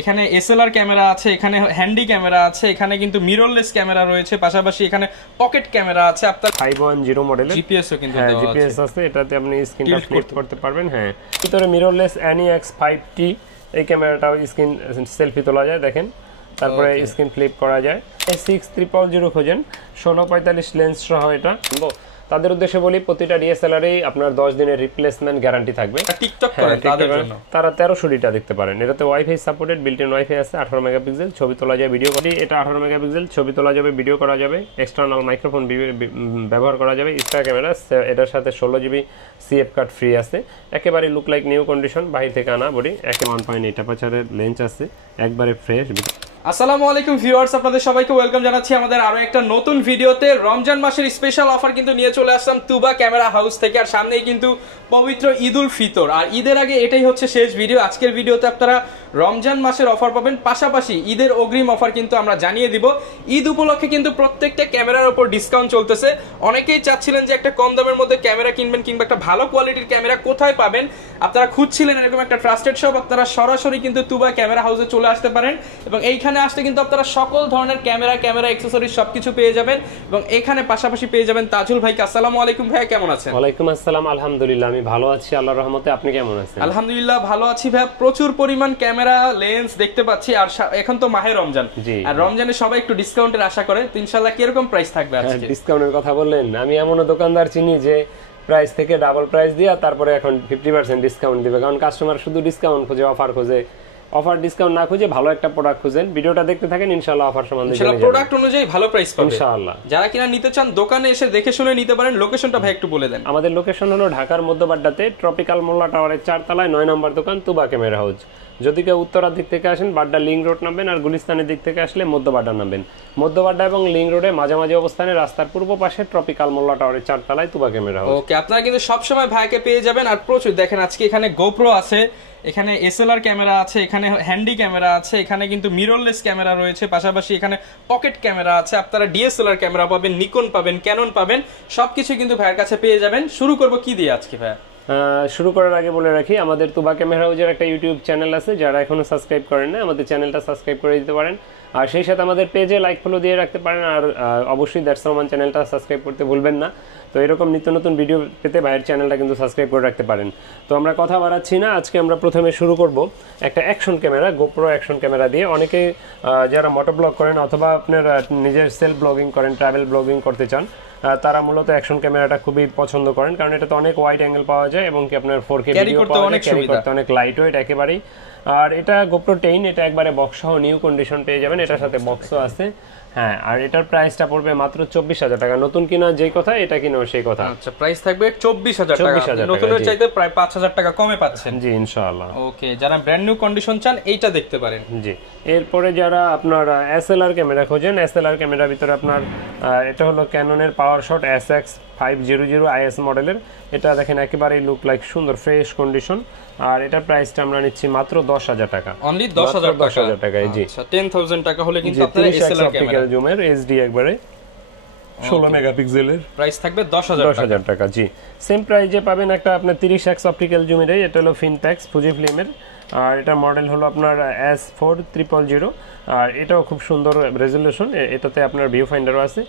এখানে SLR camera আছে, এখানে হ্যান্ডি ক্যামেরা আছে, এখানে কিন্তু মিররলেস ক্যামেরা রয়েছে, পাশাপাশি এখানে পকেট ক্যামেরা আছে। আপনার 510 মডেলের জিপিএস ও কিন্তু দেওয়া আছে। জিপিএস আছে, এটাতে আপনি স্ক্রিনটা ফ্লিপ করতে পারবেন। হ্যাঁ, ভিতরে মিররলেস NEX 5T, এই ক্যামেরাটাও স্ক্রিন সেলফি তোলা যায় দেখেন, তারপরে স্ক্রিন ফ্লিপ করা যায়। 6000 খোঁজেন 1645 লেন্স সহ এটা। তাদের উদ্দেশ্যে বলি, প্রতিটা ডিএসএলআরই আপনার 10 দিনের রিপ্লেসমেন্ট গ্যারান্টি থাকবে। টিকটক করেন তাদের জন্য তারা 1300 দেখতে পারেন। এটাতে wifi supported, built in wifi আছে, 18 মেগাপিক্সেল, ছবি তোলা যায়, ভিডিও করি। এটা 18 মেগাপিক্সেল, ছবি তোলা যাবে, ভিডিও করা যাবে, এক্সটার্নাল মাইক্রোফোন ব্যবহার করা যাবে। স্টার ক্যামেরা, এটার সাথে 16 জিবি সিএফ কার্ড ফ্রি আছে। একেবারে লুক লাইক নিউ কন্ডিশন, বাহির থেকে আনা বডি। 1.8 অ্যাপারচারের লেন্স আছে, একবারে ফ্রেশ। আসসালামু আলাইকুম ভিউয়ার্স, আপনাদের সবাইকে ওয়েলকাম জানাচ্ছি আমাদের আরো একটা নতুন ভিডিওতে। রমজান মাসের স্পেশাল অফার কিন্তু নিয়ে চলে আসলাম তুবা ক্যামেরা হাউস থেকে। আর সামনেই কিন্তু পবিত্র ঈদুল ফিতর, আর ঈদের আগে এটাই হচ্ছে শেষ ভিডিও। আজকের ভিডিওতে আপনারা রমজান মাসের অফার পাবেন, পাশাপাশি ঈদের অগ্রিম অফার কিন্তু আমরা জানিয়ে দিব। ঈদ উপলক্ষে কিন্তু প্রত্যেকটা ক্যামেরার উপর ডিসকাউন্ট চলতেছে। অনেকেই চাচ্ছিলেন যে একটা কম দামের মধ্যে ক্যামেরা কিনবেন, কিংবা একটা ভালো কোয়ালিটির ক্যামেরা কোথায় পাবেন, আপনারা খুঁজছিলেন এরকম একটা ট্রাস্টেড শপ। আপনারা সরাসরি কিন্তু তুবা ক্যামেরা হাউসে চলে আসতে পারেন, এবং এইখানে আসতে কিন্তু আপনারা সকল ধরনের ক্যামেরা অ্যাক্সেসরিজ সবকিছু পেয়ে যাবেন। এবং এখানে পাশাপাশি পেয়ে যাবেন তাজুল ভাইকে। আসসালামু আলাইকুম ভাই, কেমন আছেন? ওয়ালাইকুম আসসালাম, আলহামদুলিল্লাহ আমি ভালো আছি আল্লাহর রহমতে। আপনি কেমন আছেন? আলহামদুলিল্লাহ ভালো আছি ভাই। প্রচুর পরিমাণ ক্যামেরা লেন্স দেখতে পাচ্ছি, আর এখন তো মাহে রমজান, আর রমজানে সবাই একটু ডিসকাউন্টের আশা করে। তো ইনশাআল্লাহ কি রকম প্রাইস থাকবে আজকে? ডিসকাউন্টের কথা বললেন, আমি এমনও দোকানদার চিনি যে প্রাইস থেকে ডাবল প্রাইস দিয়া তারপরে এখন 50% ডিসকাউন্ট দিবে। কারণ কাস্টমার শুধু ডিসকাউন্ট খোঁজে, অফার খোঁজে। অফার ডিসকাউন্ট না খুঁজে ভালো একটা প্রোডাক্ট খুঁজেন। ভিডিওটা দেখতে থাকেন, ইনশাআল্লাহ অফার সম্বন্ধে জেনে যাবেন। প্রোডাক্ট অনুযায়ী ভালো প্রাইস পাবেন ইনশাআল্লাহ। যারা কিনা নিতে চান দোকানে এসে দেখে শুনে নিতে পারেন। লোকেশনটা ভাই একটু বলে দেন। আমাদের লোকেশন হলো ঢাকার মধ্যবাড্ডাতে ট্রপিক্যাল মোল্লা টাওয়ারের 4 তলায় 9 নম্বর দোকান, তুবা ক্যামেরা হাউস। যদি কেউ উত্তরার দিক থেকে আসেন বাড্ডা লিংক রোড নামবেন, আর গুলিস্তানের দিক থেকে আসলে মধ্যবাড্ডা নামবেন। মধ্যবাড্ডা এবং লিংক রোডে মাঝামাঝি অবস্থানে রাস্তার পূর্ব পাশে ট্রপিক্যাল মোল্লা টাওয়ারের 4 তলায় তুবা ক্যামেরা হাউস। ওকে, আপনারা কিন্তু সব সময় ভাইকে পেয়ে যাবেন। আর প্রচুর দেখেন, আজকে এখানে গোপ্রো আছে, এখানে এসএলআর ক্যামেরা আছে, এখানে হ্যান্ডি ক্যামেরা আছে, এখানে কিন্তু মিররলেস ক্যামেরা রয়েছে, পাশাপাশি এখানে পকেট ক্যামেরা আছে। আপনারা ডিএসএলআর ক্যামেরা পাবেন, নিকন পাবেন, ক্যানন পাবেন, সবকিছু কিন্তু ভাইয়ের কাছে পেয়ে যাবেন। শুরু করব কি দিয়ে আজকে ভাই? শুরু করার আগে বলে রাখি, আমাদের তুবা ক্যামেরা হাউসের একটা ইউটিউব চ্যানেল আছে, যারা এখনো সাবস্ক্রাইব করেন না আমাদের চ্যানেলটা সাবস্ক্রাইব করে দিতে পারেন। আর সেই সাথে আমাদের পেজে লাইক ফলো দিয়ে রাখতে পারেন। আর অবশ্যই দ্যাটস রহমান চ্যানেলটা সাবস্ক্রাইব করতে ভুলবেন না। তো এরকম নিত্য নতুন ভিডিও পেতে ভাইয়ের চ্যানেলটা কিন্তু সাবস্ক্রাইব করে রাখতে পারেন। তো আমরা কথা বাড়াচ্ছি না, আজকে আমরা প্রথমে শুরু করব একটা action camera, GoPro action camera দিয়ে। অনেকে যারা মোটো ব্লগ করেন অথবা আপনার নিজের সেলফ ব্লগিং করেন, ট্রাভেল ব্লগিং করতে চান, তারা মূলত অ্যাকশন ক্যামেরাটা খুবই পছন্দ করেন, কারণ এটাতে অনেক ওয়াইড অ্যাঙ্গেল পাওয়া যায় এবং কি আপনার 4K ভিডিও পাওয়া যায়, ক্যারি করতে অনেক লাইট ওয়েট একেবারেই। আর এটা গোপ্রো 10, এটা একবারে বক্স সহ নিউ কন্ডিশন পেয়ে যাবেন, এটার সাথে বক্সও আছে। হ্যাঁ, আর এটার প্রাইসটা পড়বে মাত্র 24,000 টাকা। নতুন কিনা যেই কথা, এটা কিনাও সেই কথা। আচ্ছা, প্রাইস থাকবে 24,000 টাকা। নতুনের চাইতে প্রায় 5,000 টাকা কমে পাচ্ছেন। জি ইনশাআল্লাহ। ওকে, যারা ব্র্যান্ড নিউ কন্ডিশন চান এইটা দেখতে পারেন। জি, এরপরে যারা আপনার এসএলআর ক্যামেরা খোঁজেন, এসএলআর ক্যামেরার ভিতরে আপনার এটা হলো ক্যাননের পাওয়ার শট SX500 IS মডেলের। এটা দেখেন একেবারেই লুক লাইক সুন্দর ফ্রেশ কন্ডিশন। আর এটার প্রাইসটা আমরা নিচ্ছি মাত্র 10,000 টাকা। অনলি 10,000 টাকা। জি, আচ্ছা 10,000 টাকা হলে কিন্তু আপনারা এসএলআর ক্যামেরা জুমের HD একবারে 16 মেগাপিক্সেলের প্রাইস থাকবে 10,000 টাকা। জি, সেম প্রাইসে পাবেন একটা আপনার 30x অপটিক্যাল জুমের। এটা হলো ফিনপ্যাক্স ফুজিফিল্মের, আর এটা মডেল হলো আপনার S4000। আর এটাও খুব সুন্দর রেজলিউশন, এটাতে আপনার ভিউ ফাইন্ডারও আছে।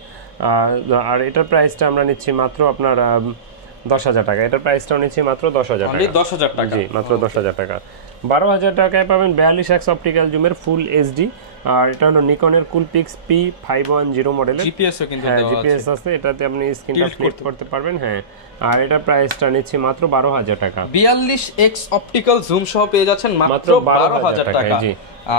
আর এটার প্রাইসটা আমরা নিচ্ছি মাত্র আপনার 10,000 টাকা। এটার প্রাইসটাও নিচ্ছি মাত্র 10,000 টাকা। 10,000 টাকা। জি, মাত্র 10,000 টাকা। 12,000 টাকায় পাবেন 42x অপটিক্যাল জুমের ফুল HD। আর এটা হলো নিকনের কুলপিক্স P510 মডেলের, জিপিএস ও কিন্তু দেওয়া আছে। জিপিএস আছে, এটাতে আপনি স্ক্রিনটা ফ্লিপ করতে পারবেন। হ্যাঁ, আর এটা প্রাইসটা নিচ্ছে মাত্র 12,000 টাকা। 42x অপটিক্যাল জুম সহ পেয়ে যাচ্ছেন মাত্র 12,000 টাকা। জি,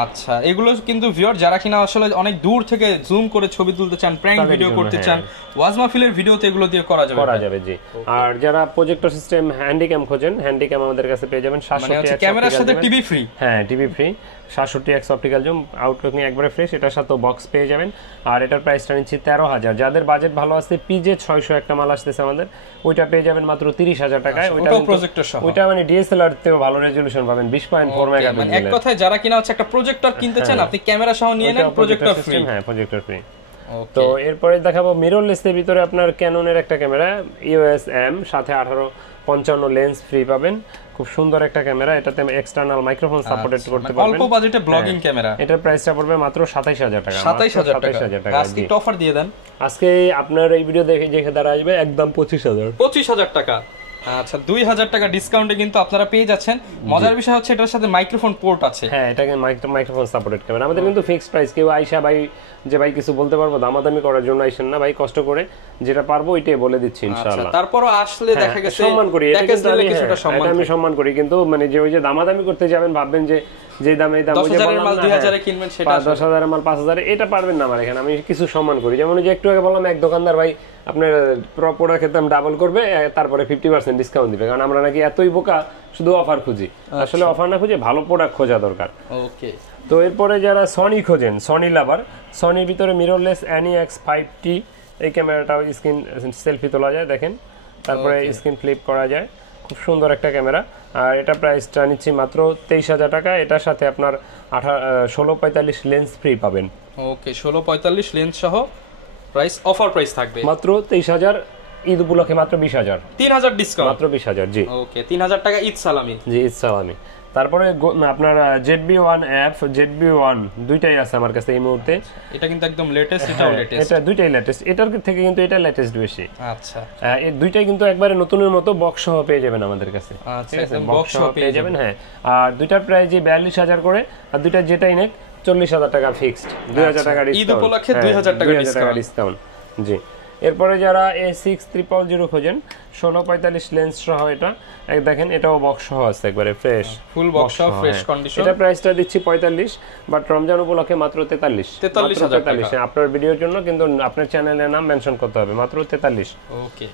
আচ্ছা, এগুলো কিন্তু ভিউয়ার যারা কিনা আসলে অনেক দূর থেকে জুম করে ছবি তুলতে চান, প্র্যাঙ্ক ভিডিও করতে চান, ওয়াজ মাহফিলের ভিডিওতে এগুলো দিয়ে করা যাবে। জি, আর যারা প্রজেক্টর সিস্টেম হ্যান্ডিক্যাম খোঁজেন, হ্যান্ডিক্যাম আমাদের কাছে পেয়ে যাবেন 67x ক্যামেরার সাথে টিভি ফ্রি। হ্যাঁ, TV free, 67x optical zoom, আউটলুকিং একবারে ফ্রেশ, এটার সাথে বক্স পেয়ে যাবেন। আর এটার প্রাইসটা নিচ্ছি 13,000। যাদের বাজেট ভালো আছে, PJ600 একটা মাল আসতেছে আমাদের, ওইটা পেয়ে যাবেন মাত্র 30,000 টাকায়। ওইটা প্রজেক্টর সহ, ওইটা মানে DSLR তেও ভালো রেজোলিউশন পাবেন, 20.4 মেগাপিক্সেল। এক কথায় যারা কিনা হচ্ছে একটা প্রজেক্টর কিনতে চান, আপনি ক্যামেরা সহ নিয়ে নেন, প্রজেক্টর ফ্রি। হ্যাঁ, প্রজেক্টর ফ্রি। তো এরপরে দেখাবো মিররলেসের ভিতরে আপনার ক্যাননের একটা ক্যামেরা EOS M, সাথে 18 55 লেন্স ফ্রি পাবেন। খুব সুন্দর একটা ক্যামেরা, এটাতে এক্সটার্নাল মাইক্রোফোন সাপোর্টেড করতে পারবেন। অল্প বাজেটে ব্লগিং ক্যামেরা। এটার প্রাইসটা পড়বে মাত্র 27000 টাকা। 27000 টাকা। আজকে অফার দিয়ে দেন। আজকে আপনার এই ভিডিও দেখে যে দ্বারা আসবে একদম 25000 টাকা। আচ্ছা 2000 টাকা ডিসকাউন্টে কিন্তু আপনারা পেয়ে যাচ্ছেন। মজার বিষয় হচ্ছে এটার সাথে মাইক্রোফোন পোর্ট আছে। হ্যাঁ, এটাকে মাইক্রোফোন সাপোর্টেড ক্যামেরা। আমাদের কিন্তু ফিক্সড প্রাইস, কেউ আইসা ভাই যে ভাই কিছু বলতে পারবো দামাদামি করার জন্য আইসেন না ভাই, কষ্ট করে যেটা পারবো ওইটাই বলে দিচ্ছি ইনশাআল্লাহ। তারপরও আসলে দেখা গেছে সম্মান করি, এটা আমি সম্মান করি, কিন্তু মানে যে ওই যে দামাদামি করতে যাবেন ভাববেন যে যে দামে এই দাম, ওই যে 10000 মাল 2000 এ কিনবেন সেটা 10000 মাল 5000 এটা পারবেন না আমার এখানে। আমি কিছু সম্মান করি, যেমন যে একটু আগে বললাম এক দোকানদার ভাই আপনার প্রোডাক্টের দাম ডাবল করবে, তারপরে 50% ডিসকাউন্ট দিবে, কারণ আমরা নাকি এতই বোকা শুধু অফার খুঁজি। আসলে অফার না খুঁজে ভালো প্রোডাক্ট খোঁজা দরকার। ওকে। তো এরপরে যারা সনি খোঁজেন, সনি লাভার, সনির ভিতরে মিররলেস NEX5T এই ক্যামেরাটাও স্ক্রিন সেলফি তোলা যায় দেখেন, তারপরে স্ক্রিন ফ্লিপ করা যায়, খুব সুন্দর একটা ক্যামেরা। আর এটা প্রাইসটা নিচ্ছি মাত্র 23000 টাকা। এটার সাথে আপনার 1645 লেন্স ফ্রি পাবেন। ওকে, 1645 লেন্স সহ প্রাইস, অফার প্রাইস থাকবে মাত্র 23000। ঈদ উপলক্ষে মাত্র 20000, 3000 ডিসকাউন্ট, মাত্র 20000। জি ওকে, 3000 টাকা ঈদ সালামি। জি, ঈদ সালামি। তারপরে আপনার ZB-1F, ZB-1 দুইটাই আছে আমার কাছে এই মুহূর্তে। এটা কিন্তু একদম লেটেস্ট, এটাও লেটেস্ট। এটা দুইটাই লেটেস্ট, এটার থেকে কিন্তু এটা লেটেস্ট বেশি। আচ্ছা, এই দুইটাই কিন্তু একবারে নতুনের মতো বক্স সহ পেয়ে যাবেন আমাদের কাছে। আচ্ছা, ঠিক আছে, বক্স সহ পেয়ে যাবেন। হ্যাঁ, আর দুইটার প্রাইস 42000 করে, আর দুইটা যেটাই নেক 40000 টাকা ফিক্সড, 2000 টাকা ডিসকাউন্ট। ঈদ উপলক্ষে 2000 টাকা ডিসকাউন্ট। জি। এরপরে যারা A6000 খোঁজেন 1645 লেন্স সহ, এটা দেখেন, এটাও বক্স সহ আছে, একবারে ফ্রেশ, ফুল বক্স সহ, ফ্রেশ কন্ডিশন। এটা প্রাইসটা দিচ্ছি 45, বাট রমজান উপলক্ষে মাত্র 43000 টাকা। আপনার ভিডিওর জন্য কিন্তু আপনার চ্যানেলের নাম মেনশন করতে হবে, মাত্র 43। ওকে।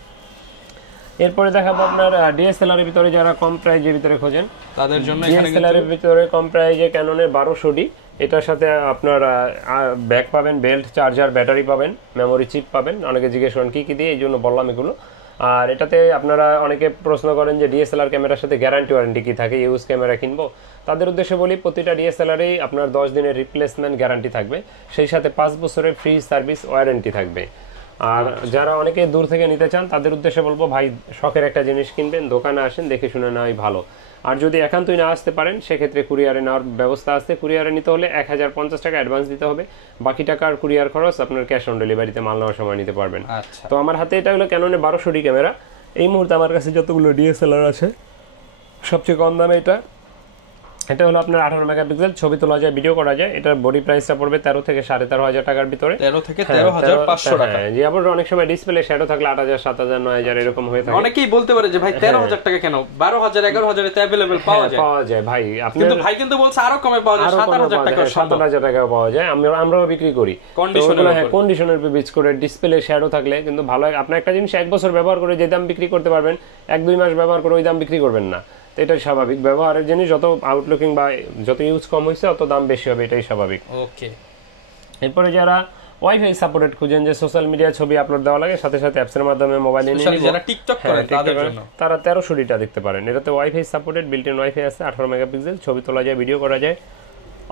এরপরে দেখাবো আপনার DSLR এর ভিতরে যারা কম প্রাইজের ভিতরে খোঁজেন তাদের জন্য এখানে DSLR এর ভিতরে কম প্রাইজে ক্যাননের 1200D, এটার সাথে আপনার ব্যাক পাবেন, বেল্ট, চার্জার, ব্যাটারি পাবেন, মেমোরি চিপ পাবেন। অনেকে জিজ্ঞেস করেন কি কি দিয়ে, এই জন্য বললাম এগুলো। আর এটাতে আপনারা অনেকে প্রশ্ন করেন যে DSLR ক্যামেরার সাথে গ্যারান্টি ওয়ারেন্টি কি থাকে, ইউজ ক্যামেরা কিনবো। তাদের উদ্দেশ্যে বলি, প্রতিটা DSLR-এই আপনার 10 দিনের রিপ্লেসমেন্ট গ্যারান্টি থাকবে, সেই সাথে 5 বছরের ফ্রি সার্ভিস ওয়ারেন্টি থাকবে। আর যারা অনেকে দূর থেকে নিতে চান তাদের উদ্দেশ্যে বলবো, ভাই শখের একটা জিনিস কিনবেন, দোকানে আসেন, দেখে শুনে নেওয়াই ভালো। আর যদি একান্তই না আসতে পারেন সেক্ষেত্রে কুরিয়ারে নেওয়ার ব্যবস্থা আছে। কুরিয়ারে নিতে হলে 1050 টাকা অ্যাডভান্স দিতে হবে, বাকি টাকার কুরিয়ার খরচ আপনার ক্যাশ অন ডেলিভারিতে মাল নেওয়ার সময় নিতে পারবেন। তো আমার হাতে এটা হলো ক্যাননের 1200D ক্যামেরা। এই মুহূর্তে আমার কাছে যতগুলো DSLR আছে সবচেয়ে কম দামে এটা হলো আপনার 18 মেগাপিক্সেল, ছবি তোলা যায়, ভিডিও করা যায়। এটার বডি প্রাইসটা পড়বে 13 থেকে 13500 টাকার ভিতরে, 13 থেকে 13500 টাকা। জি, আবার অনেক সময় ডিসপ্লে শ্যাডো থাকলে 8000, 7000, 9000 এরকম হয়ে থাকে। অনেকেই বলতে পারে যে ভাই 13000 টাকা কেন, 12000, 11000 এ अवेलेबল পাওয়া যায় ভাই। আপনি কিন্তু বলছে আরো কমে পাওয়া যায়, 17000 টাকা, 17000 টাকাও পাওয়া যায়। আমরাও বিক্রি করি কন্ডিশনের উপর বেস করে। ডিসপ্লে শ্যাডো থাকলে কিন্তু ভালো। আপনি একটা জিনিস 1 বছর ব্যবহার করে যে দাম বিক্রি করতে পারবেন, 1-2 মাস ব্যবহার করে ওই দাম বিক্রি করবেন না। এটাই স্বাভাবিক, ব্যবহারের জিনিস যত আউটলুকিং বা যত ইউজ কম হয়েছে অত দাম বেশি হবে, এটাই স্বাভাবিক। ওকে। এরপরে যারা ওয়াইফাই সাপোর্টেড খুঁজেন, যে সোশ্যাল মিডিয়া ছবি আপলোড দেওয়া লাগে, সাথে সাথে অ্যাপসের মাধ্যমে মোবাইলে নিয়ে নিব, যারা টিকটক করেন তাদের জন্য তারা 1300Dটা দেখতে পারেন। এটাতে wifi supported, built in wifi আছে, 18 মেগাপিক্সেল, ছবি তোলা যায়, ভিডিও করা যায়,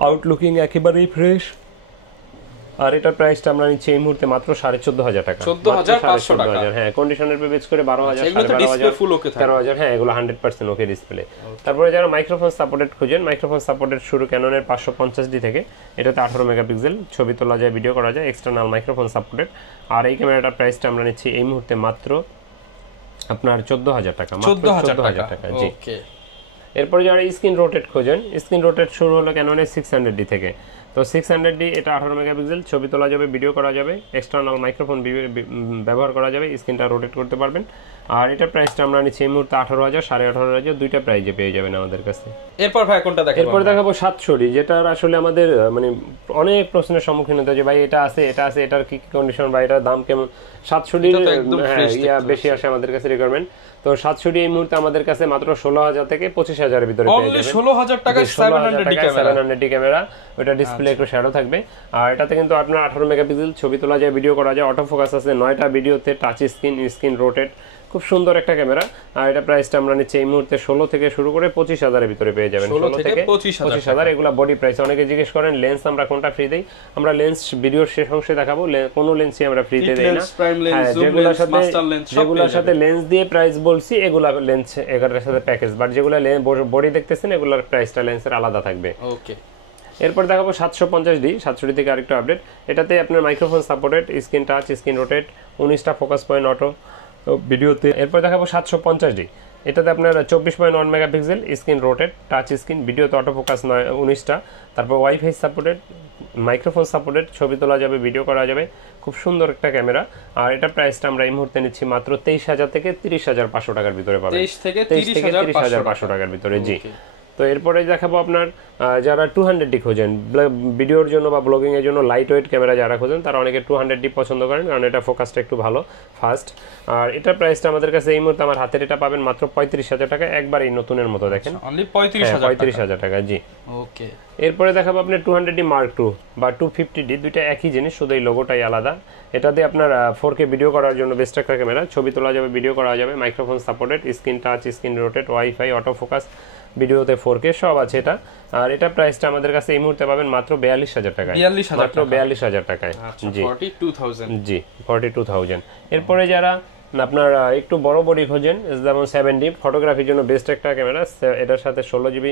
আউটলুকিং একেবারেই ফ্রেশ। আর এটার প্রাইসটা আমরা নিচ্ছি এই মুহূর্তে মাত্র 14500 টাকা, 14500 টাকা। হ্যাঁ, কন্ডিশনের উপর বেস করে 12000, এগুলো তো ডিসপ্লে ফুল ওকে থাকে, 13000। হ্যাঁ, এগুলো 100% ওকে ডিসপ্লে। তারপরে যারা মাইক্রোফোন সাপোর্টেড খুঁজেন, মাইক্রোফোন সাপোর্টেড শুরু ক্যাননের 550D থেকে। এটাতে 18 মেগাপিক্সেল, ছবি তোলা যায়, ভিডিও করা যায়, এক্সটার্নাল মাইক্রোফোন সাপোর্টেড। আর এই ক্যামেরাটার প্রাইসটা আমরা নিচ্ছি এই মুহূর্তে মাত্র আপনার 14000 টাকা, মাত্র 14000 টাকা। জি। এরপরে যারা স্ক্রিন রোটেট খোঁজেন, স্ক্রিন রোটেট শুরু হলো ক্যাননের 600D থেকে। তো 600D এটা 18 মেগাপিক্সেল, ছবি তোলা যাবে, ভিডিও করা যাবে, এক্সটার্নাল মাইক্রোফোন ব্যবহার করা যাবে, স্ক্রিনটা রোটেট করতে পারবেন। আর এটার প্রাইসটা আমরা নিচ্ছি এই মুহূর্তে 18000, 18500, দুইটা প্রাইজে পেয়ে যাবেন আমাদের কাছে। এরপর ভাই কোনটা দেখাবো? এরপর দেখাবো 700D, যেটার আসলে আমাদের মানে অনেক প্রশ্নের সম্মুখীন হতে হয় যে ভাই এটা আছে, এটার কি কি কন্ডিশন বা এটার দাম কেমন। 700D বেশি আসে আমাদের কাছে রিকোয়ারমেন্ট। তো 700D এই মুহূর্তে আমাদের কাছে মাত্র 16000 থেকে 25000 এর ভিতরে পেয়ে যাবেন। 16000 টাকা 700D ক্যামেরা, ওটা ডিসপ্লে একটু শ্যাডো থাকবে। আর এটাতে কিন্তু আপনার 18 মেগাপিক্সেল, ছবি তোলা যায়, ভিডিও করা যায়, অটো ফোকাস আছে, 9টা ভিডিওতে টাচ স্ক্রিন রোটেট, খুব সুন্দর একটা ক্যামেরা। আর এটা প্রাইসটা আমরা নিচ্ছি এই মুহূর্তে 16 থেকে শুরু করে 25,000 এর ভিতরে পেয়ে যাবেন। 16 থেকে 25,000 এগুলা বডি প্রাইস। অনেকে জিজ্ঞেস করেন লেন্স আমরা কোনটা ফ্রি দেই, আমরা লেন্স ভিডিওর শেষ অংশে দেখাবো, কোনো লেন্সই আমরা ফ্রিতে দেই না। যেগুলোর সাথে লেন্স দিয়ে প্রাইস বলছি এগুলা লেন্স এগুলোর সাথে প্যাকেজ, বাট যেগুলা বডি দেখতেছেন এগুলোর প্রাইসটা লেন্সের আলাদা থাকবে। ওকে, এরপর দেখাবো 750D। 700D থেকে আরেকটা আপডেট, এটাতে আপনার microphone supported, screen touch, screen rotate, 19টা ফোকাস পয়েন্ট অটো ভিডিওতে। এরপর দেখাবো 750D, এটাতে আপনার 24.1 megapixel, screen rotate, touch screen, ভিডিওতে অটো ফোকাস 19টা, তারপর ওয়াইফাই সাপোর্টেড, মাইক্রোফোন সাপোর্টেড, ছবি তোলা যাবে, ভিডিও করা যাবে, খুব সুন্দর একটা ক্যামেরা। আর এটা প্রাইসটা আমরা এই মুহূর্তে নিচ্ছি মাত্র 23,000 থেকে 30,500 টাকার ভিতরে পাবেন। 23 থেকে 30,500 টাকার ভিতরে। জি, তো এরপরে দেখাবো আপনার যারা 200D খোঁজেন ভিডিওর জন্য বা ব্লগিং এর জন্য, লাইট ওয়েট ক্যামেরা যারা খোঁজেন তারা অনেকে 200D পছন্দ করেন, কারণ এটা ফোকাসটা একটু ভালো, ফাস্ট। আর এটার প্রাইসটা আমাদের কাছে এই মুহূর্তে আমার হাতের এটা পাবেন মাত্র 35,000 টাকা, একবারই নতুনের মতো দেখেন, অনলি 35,000 টাকা। জি, ওকে। এরপরে দেখাবো আপনার 200D Mark II বা 250D, দুইটা একই জিনিস, শুধু এই লোগোটাই আলাদা। এটা দিয়ে আপনার 4K ভিডিও করার জন্য বেস্ট একটা ক্যামেরা, ছবি তোলা যাবে, ভিডিও করা যাবে, microphone supported, screen touch, screen rotate, wifi, auto focus, ভিডিওতে 4K সব আছে এটা। আর এটা প্রাইসটা আমাদের কাছে এই মুহূর্তে পাবেন মাত্র 42,000 টাকায়, মাত্র 42,000 টাকায়। জি, 42,000। জি, 42,000। এরপরে যারা আপনার একটু বড় বডি খোঁজেন, যেমন 7D ফটোগ্রাফির জন্য বেস্ট একটা ক্যামেরা, এটার সাথে 16GB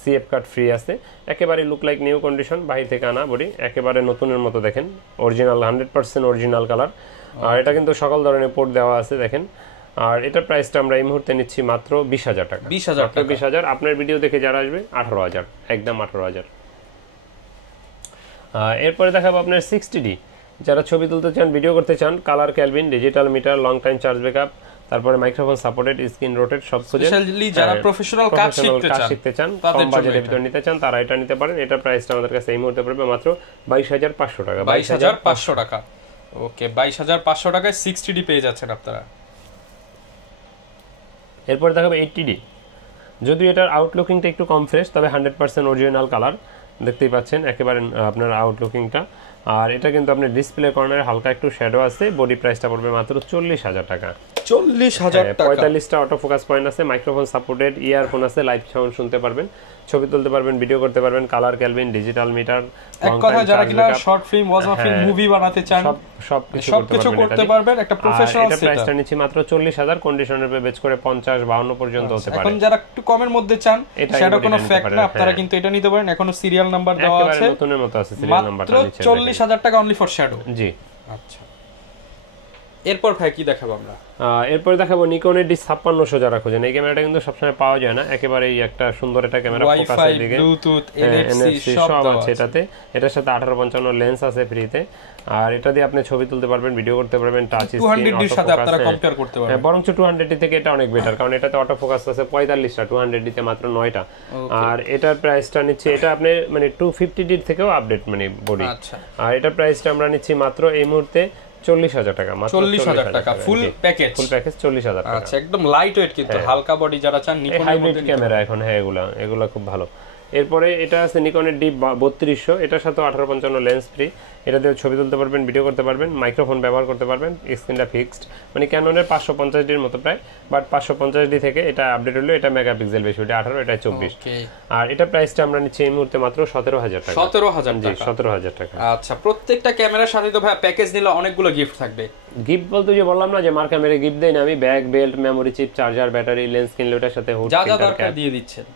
CF কার্ড ফ্রি আছে, একেবারে লুক লাইক নিউ কন্ডিশন, বাইরে থেকে আনা বডি, একেবারে নতুনের মতো দেখেন, অরিজিনাল 100% অরিজিনাল কালার। আর এটা কিন্তু সকল ধরনের পোর্ট দেওয়া আছে দেখেন। আর এটার প্রাইসটা আমরা এই মুহূর্তে নিচ্ছি মাত্র 20,000 টাকা। 20,000। আপনার ভিডিও দেখে যারা আসবে 18,000, একদম 18,000। এরপরে দেখাবো আপনার 60D, যারা ছবি তুলতে চান, ভিডিও করতে চান, colour kelvin, digital meter, long time charge backup, তারপরে মাইক্রোফোন সাপোর্টেড, স্ক্রিন রোটেট, সব স্পেশালি যারা প্রফেশনাল কাজ শিখতে চান, কম বাজেটের ভিতর নিতে চান, তারা এটা নিতে পারেন। এটা প্রাইসটা আমাদের কাছে এই মুহূর্তে পড়বে মাত্র 22,500 টাকা। 22,500 টাকা। ওকে, 22,500 টাকায় 60D পেয়ে যাচ্ছেন আপনারা। এরপর দেখাবো 80D, যদিও এটার আউটলুকিংটা একটু কম ফ্রেশ, তবে 100% অরিজিনাল কালার দেখতেই পাচ্ছেন, একেবারে আপনার আউটলুকিংটা। আর এটা কিন্তু আপনার ডিসপ্লে কর্নারে হালকা একটু শ্যাডো আছে। বডি প্রাইসটা পড়বে মাত্র 40,000 টাকা। 40,000 টাকা। 45টা অটো ফোকাস পয়েন্ট আছে, মাইক্রোফোন সাপোর্টেড, ইয়ারফোন আছে, লাইভ সাউন্ড শুনতে পারবেন, ছবি তুলতে পারবেন, ভিডিও করতে পারবেন, কালার ক্যালভিন, ডিজিটাল মিটার, এক কথা যারা কিনা শর্ট ফিল্ম, ওয়াজমা ফিল্ম, মুভি বানাতে চান, সবকিছু করতে পারবেন। একটা প্রফেশনাল সেটআপ। এটা প্রাইসটা নিচে মাত্র 40,000, কন্ডিশনের উপরে বেচ করে 50-52 পর্যন্ত হতে পারে। এখন যারা একটু কমের মধ্যে চান, সেটা কোনো ফ্যাক্ট না, আপনারা কিন্তু এটা নিতে পারেন। এখনো সিরিয়াল নাম্বার দেওয়া আছে, একেবারে নতুনের মতো আছে সিরিয়াল নাম্বারটা নিচে। 40,000 টাকা অনলি ফর শ্যাডো। জি, আচ্ছা। এরপর ভাই কি দেখাবো আমরা? এরপর দেখাবো নিকনের D5600, যারা খোঁজেন। এই ক্যামেরাটা কিন্তু সবসময় পাওয়া যায় না, একেবারেই একটা সুন্দর একটা ক্যামেরা, ফোকাসের দিকে ব্লুটুথ, NFC সব আছে এটাতে। এটার সাথে 1855 লেন্স আছে ফ্রিতে। আর এটা দিয়ে আপনি ছবি তুলতে পারবেন, ভিডিও করতে পারবেন, টাচ স্ক্রিন, 200D এর সাথে আপনারা কম্পেয়ার করতে পারবেন। বরং 200D থেকে এটা অনেক বেটার, কারণ এটাতে অটো ফোকাস আছে 45টা, 200D তে মাত্র 9টা। আর এটার প্রাইসটা নিচ্ছে, এটা আপনি মানে 250D থেকেও আপডেট মানে বডি। আচ্ছা। আর এটার প্রাইসটা আমরা নিচ্ছি মাত্র এই মুহূর্তে 40,000 টাকা, মাত্র 40,000 টাকা ফুল প্যাকেজ। 40,000 টাকা। আচ্ছা, একদম লাইট ওয়েট কিন্তু হালকা বডি যারা চান, নিকনের মধ্যে ক্যামেরা এখন। হ্যাঁ, এগুলা খুব ভালো। এরপরে এটা আছে নিকনের D3200, এটার সাথে 1855 লেন্স ফ্রি। এটা দিয়ে ছবি তুলতে পারবেন, ভিডিও করতে পারবেন, মাইক্রোফোন ব্যবহার করতে পারবেন, স্ক্রিনটা ফিক্সড, মানে ক্যাননের 550D এর মতো প্রায়, বাট 550D থেকে এটা আপডেট হলো, এটা মেগাপিক্সেল বেশি, এটা 18, এটা 24। আর এটা প্রাইসটা আমরা নিচ্ছি এই মুহূর্তে মাত্র 17,000 টাকা। 17,000 জি, 17,000 টাকা। আচ্ছা, প্রত্যেকটা ক্যামেরার সাথে তো ভাই প্যাকেজ নিলে অনেকগুলো গিফট থাকবে। গিফট বলতে যে বললাম না যে মার ক্যামেরা গিফট দেই না আমি, bag, belt, memory chip, charger, battery, lens কিনলে ওটার সাথে হুড, যা যা দরকার দিয়ে দিচ্ছেন।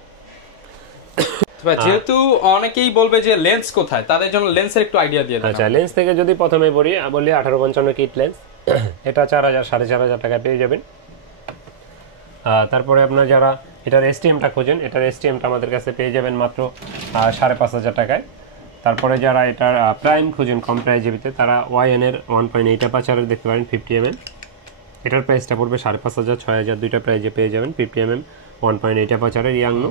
যেহেতু অনেকেই বলবে যে লেন্স কোথায়, তাদের জন্য লেন্সের একটু আইডিয়া দিয়ে দেন। আচ্ছা, লেন্স থেকে যদি প্রথমে বলি 1855 কিট লেন্স, এটা 4,000-4,500 টাকা পেয়ে যাবেন। তারপরে আপনার যারা এটার এসটিএমটা খোঁজেন, এটার এসটিএমটা আমাদের কাছে পেয়ে যাবেন মাত্র 5,500 টাকায়। তারপরে যারা এটার প্রাইম খোঁজেন কম প্রাইজেবিতে, তারা ওয়াইএন এর 1.8 অ্যাপাচারের দেখতে পারেন 50mm, এটার প্রাইসটা পড়বে 5,500-6,000, দুইটা প্রাইজে পেয়ে যাবেন 50mm 1.8 অ্যাপাচারের ইয়াংনো।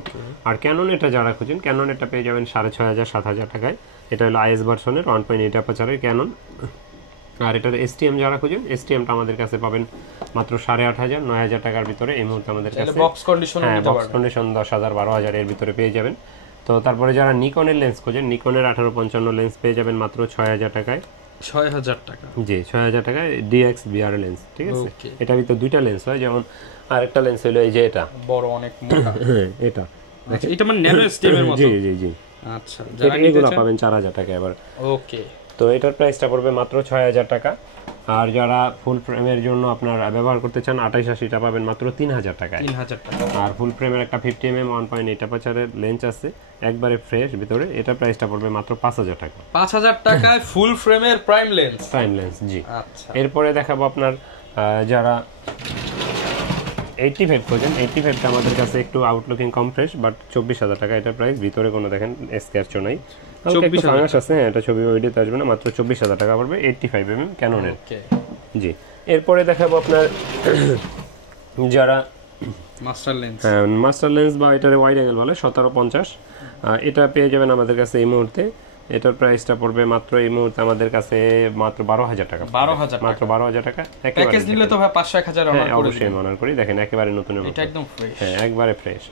আর ক্যানন এটা যারা খুঁজেন, ক্যানন এটা পেয়ে যাবেন 6,500-7,000 টাকায়। এটা হলো আইএস ভার্সনের 1.8 অ্যাপাচারের ক্যানন। আর এটার এসটিএম যারা খুঁজেন, এসটিএমটা আমাদের কাছে পাবেন মাত্র 8,500-9,000 টাকার ভিতরে এই মুহূর্তে আমাদের কাছে। বক্স কন্ডিশন, বক্স কন্ডিশন 10,000-12,000 এর ভিতরে পেয়ে যাবেন। তো তারপরে যারা নিকনের লেন্স খোঁজেন, নিকনের 1855 লেন্স পেয়ে যাবেন মাত্র 6,000 টাকায়। 6000 টাকা। জি 6000 টাকা DX VR লেন্স, ঠিক আছে। এটা ভিতরে দুইটা লেন্স হয়, যেমন আরেকটা লেন্স হলো এই যে এটা বড় অনেক মোটা। এটা আচ্ছা এটা মানে ন্যানো স্টেমের মতো। জি জি জি। আচ্ছা যারা এগুলো পাবেন 4000 টাকা এবার। ওকে, তো এটার প্রাইসটা পড়বে মাত্র 6000 টাকা। আর যারা ফুল ফ্রেমের জন্য আপনার ব্যবহার করতে চান 2880টা পাবেন মাত্র 3000 টাকায়। 3000 টাকা। আর ফুল ফ্রেমের একটা 50mm 1.8 অ্যাপারচারের লেন্স আছে একবারে ফ্রেশ ভিতরে, এটা প্রাইসটা পড়বে মাত্র 5000 টাকা। 5000 টাকায় ফুল ফ্রেমের প্রাইম লেন্স। প্রাইম লেন্স জি। আচ্ছা এরপরে দেখাবো আপনার যারা 85 খোঁজেন, 85টা আমাদের কাছে একটু আউটলুকিং কম ফ্রেশ, বাট 24000 টাকা এটা প্রাইস। ভিতরে কোনো দেখেন স্ক্র্যাচও নাই, 24000 আছে। হ্যাঁ এটা ছবি ওইটাতে আসবে না, মাত্র 24000 টাকা পড়বে 85mm ক্যাননের। ওকে জি। এরপরে দেখাবো আপনার যারা মাস্টার লেন্স, মাস্টার লেন্স বা এটার ওয়াইড অ্যাঙ্গেল বলে 1750, এটা পেয়ে যাবেন আমাদের কাছে এই মুহূর্তে। এটার প্রাইসটা পড়বে মাত্র এই মুহূর্তে আমাদের কাছে মাত্র 12000 টাকা। 12000 মাত্র 12000 টাকা। প্যাকেজ নিলে তো ভাই 500-1000 অনার করে অবশ্যই অনার করি। দেখেন একেবারে নতুন, এটা একদম ফ্রেশ। হ্যাঁ একবারে ফ্রেশ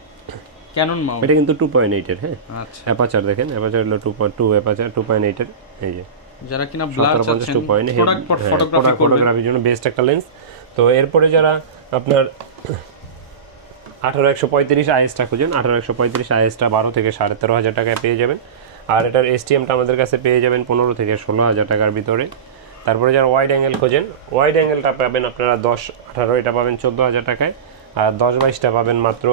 ক্যানন মাউন্ট। এটা কিন্তু 2.8 এর। হ্যাঁ আচ্ছা অ্যাপারচার দেখেন, অ্যাপারচার হলো 2.2 অ্যাপারচার 2.8 এর। এই যে যারা কিনা ব্লার চাচ্ছেন প্রোডাক্ট ফটোগ্রাফির জন্য বেস্ট একটা লেন্স। তো এরপরে যারা আপনার 18135 আইএসটা খুঁজেন, 18135 আইএসটা 12 থেকে 13500 টাকায় পেয়ে যাবেন। আর এটার এসটিএমটা আমাদের কাছে পেয়ে যাবেন 15 থেকে 16000 টাকার ভিতরে। তারপরে যারা ওয়াইড অ্যাঙ্গেল খোঁজেন, ওয়াইড অ্যাঙ্গেলটা পাবেন আপনারা 10-18 এটা পাবেন 14000 টাকায়। আর 10-22টা পাবেন মাত্র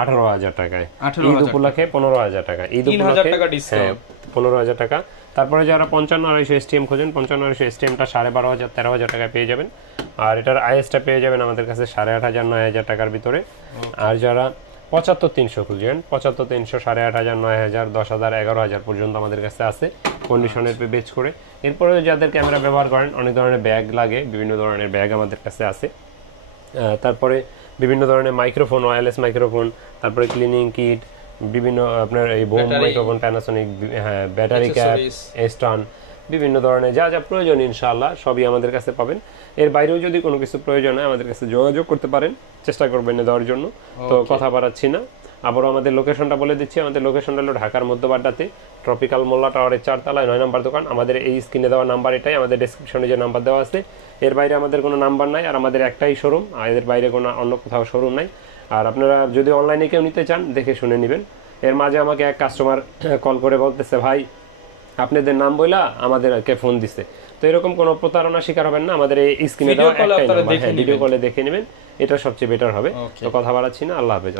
18000 টাকায়। ঈদ উপলক্ষে 15000 টাকা। ঈদ উপলক্ষে 15000 টাকা। তারপরে যারা 55-250 এসটিএম খোঁজেন, 55-250 এসটিএমটা 12500-13000 টাকায় পেয়ে যাবেন। আর এটার আইএসটা পেয়ে যাবেন আমাদের কাছে 8500-9000 টাকার ভিতরে। আর যারা 75-300 খুঁজেন, 75-300 8500-9000 10000 11000 পর্যন্ত আমাদের কাছে আছে কন্ডিশনের বেচ করে। এরপরে যাদের ক্যামেরা ব্যবহার করেন, অনেক ধরনের ব্যাগ লাগে, বিভিন্ন ধরনের ব্যাগ আমাদের কাছে আছে। তারপরে বিভিন্ন ধরনের মাইক্রোফোন, ওয়্যারলেস মাইক্রোফোন, তারপরে ক্লিনিং কিট, বিভিন্ন আপনার এই বোম মাইক্রোফোন, প্যানাসোনিক, হ্যাঁ ব্যাটারি ক্যাপ, এস্টার্ন, বিভিন্ন ধরনের যা যা প্রয়োজন ইনশাআল্লাহ সবই আমাদের কাছে পাবেন। এর বাইরেও যদি কোনো কিছু প্রয়োজন হয় আমাদের কাছে যোগাযোগ করতে পারেন, চেষ্টা করবেন দেওয়ার জন্য। তো কথা বাড়াচ্ছি না, আবারও আমাদের লোকেশনটা বলে দিচ্ছি। আমাদের লোকেশনটা হলো ঢাকার মধ্যবাড্ডাতে ট্রপিক্যাল মোল্লা টাওয়ারের 4 তলায় 9 নম্বর দোকান। আমাদের এই স্ক্রিনে দেওয়া নাম্বার এটাই, আমাদের ডেসক্রিপশনে যে নাম্বার দেওয়া আছে। এর বাইরে আমাদের কোনো নাম্বার নাই, আর আমাদের একটাই শোরুম, আর এর বাইরে কোনো অন্য কোথাও শোরুম নাই। আর আপনারা যদি অনলাইনে কেউ নিতে চান দেখে শুনে নেবেন। এর মাঝে আমাকে এক কাস্টমার কল করে বলতেছে, ভাই আপনাদের নাম বইলা আমাদেরকে ফোন দিছে। তো এরকম কোনো প্রতারণা শিকার হবেন না, আমাদের এই স্ক্রিনে দেওয়া একটাই নাম্বার, ভিডিও কলে দেখে নেবেন, এটা সবচেয়ে বেটার হবে। তো কথা বাড়াচ্ছি না, আল্লাহ হাফেজ।